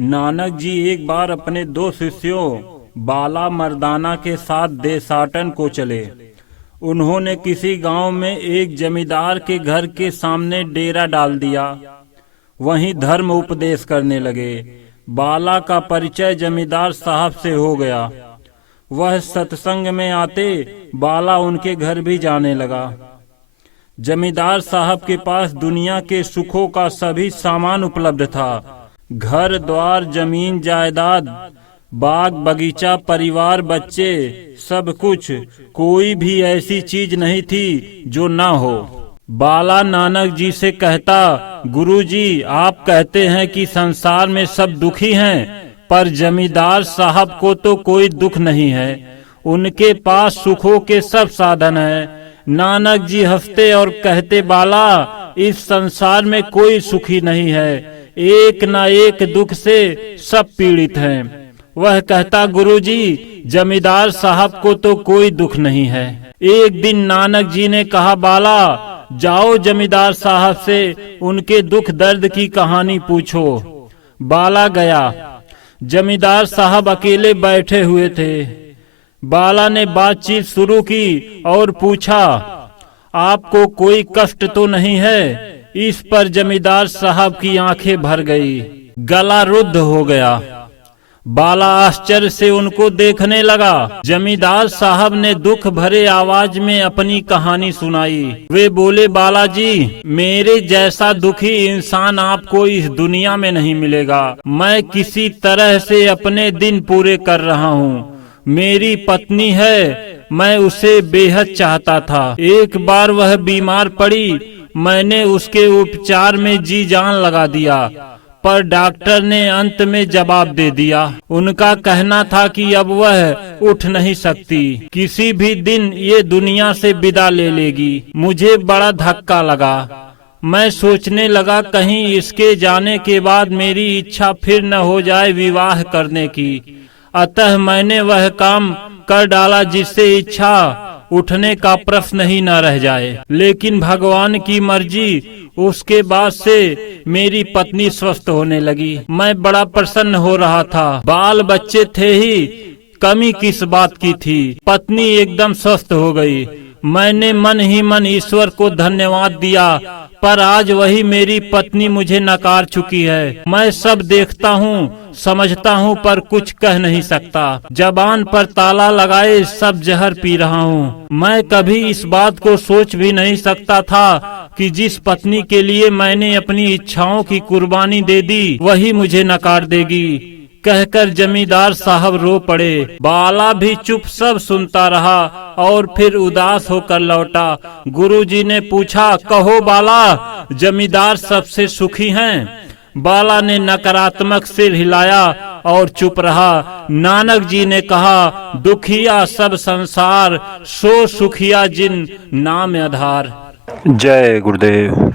नानक जी एक बार अपने दो शिष्यों बाला मर्दाना के साथ देशाटन को चले। उन्होंने किसी गांव में एक जमींदार के घर के सामने डेरा डाल दिया। वहीं धर्म उपदेश करने लगे। बाला का परिचय जमींदार साहब से हो गया। वह सत्संग में आते बाला उनके घर भी जाने लगा। जमींदार साहब के पास दुनिया के सुखों का सभी सामान उपलब्ध था। घर द्वार, जमीन जायदाद, बाग बगीचा, परिवार, बच्चे, सब कुछ। कोई भी ऐसी चीज नहीं थी जो ना हो। बाला नानक जी से कहता, गुरुजी, आप कहते हैं कि संसार में सब दुखी हैं, पर जमींदार साहब को तो कोई दुख नहीं है। उनके पास सुखों के सब साधन हैं। नानक जी हंसते और कहते, बाला, इस संसार में कोई सुखी नहीं है। एक न एक दुख से सब पीड़ित हैं। वह कहता, गुरुजी, जमींदार साहब को तो कोई दुख नहीं है। एक दिन नानक जी ने कहा, बाला, जाओ जमींदार साहब से उनके दुख दर्द की कहानी पूछो। बाला गया। जमींदार साहब अकेले बैठे हुए थे। बाला ने बातचीत शुरू की और पूछा, आपको कोई कष्ट तो नहीं है? इस पर जमींदार साहब की आंखें भर गई, गला रुद्ध हो गया। बाला आश्चर्य से उनको देखने लगा। जमींदार साहब ने दुख भरे आवाज में अपनी कहानी सुनाई। वे बोले, बालाजी, मेरे जैसा दुखी इंसान आपको इस दुनिया में नहीं मिलेगा। मैं किसी तरह से अपने दिन पूरे कर रहा हूँ। मेरी पत्नी है, मैं उसे बेहद चाहता था। एक बार वह बीमार पड़ी, मैंने उसके उपचार में जी जान लगा दिया, पर डॉक्टर ने अंत में जवाब दे दिया। उनका कहना था कि अब वह उठ नहीं सकती, किसी भी दिन ये दुनिया से विदा ले लेगी। मुझे बड़ा धक्का लगा। मैं सोचने लगा, कहीं इसके जाने के बाद मेरी इच्छा फिर न हो जाए विवाह करने की। अतः मैंने वह काम कर डाला जिससे इच्छा उठने का प्रश्न ही न रह जाए। लेकिन भगवान की मर्जी, उसके बाद से मेरी पत्नी स्वस्थ होने लगी। मैं बड़ा प्रसन्न हो रहा था। बाल बच्चे थे ही, कमी किस बात की थी। पत्नी एकदम स्वस्थ हो गई। मैंने मन ही मन ईश्वर को धन्यवाद दिया, पर आज वही मेरी पत्नी मुझे नकार चुकी है। मैं सब देखता हूँ, समझता हूँ, पर कुछ कह नहीं सकता। जबान पर ताला लगाए सब जहर पी रहा हूँ। मैं कभी इस बात को सोच भी नहीं सकता था कि जिस पत्नी के लिए मैंने अपनी इच्छाओं की कुर्बानी दे दी, वही मुझे नकार देगी। कहकर जमींदार साहब रो पड़े। बाला भी चुप सब सुनता रहा और फिर उदास होकर लौटा। गुरुजी ने पूछा, कहो बाला, जमींदार सबसे सुखी हैं? बाला ने नकारात्मक सिर हिलाया और चुप रहा। नानक जी ने कहा, दुखिया सब संसार, सो सुखिया जिन नाम आधार। जय गुरुदेव।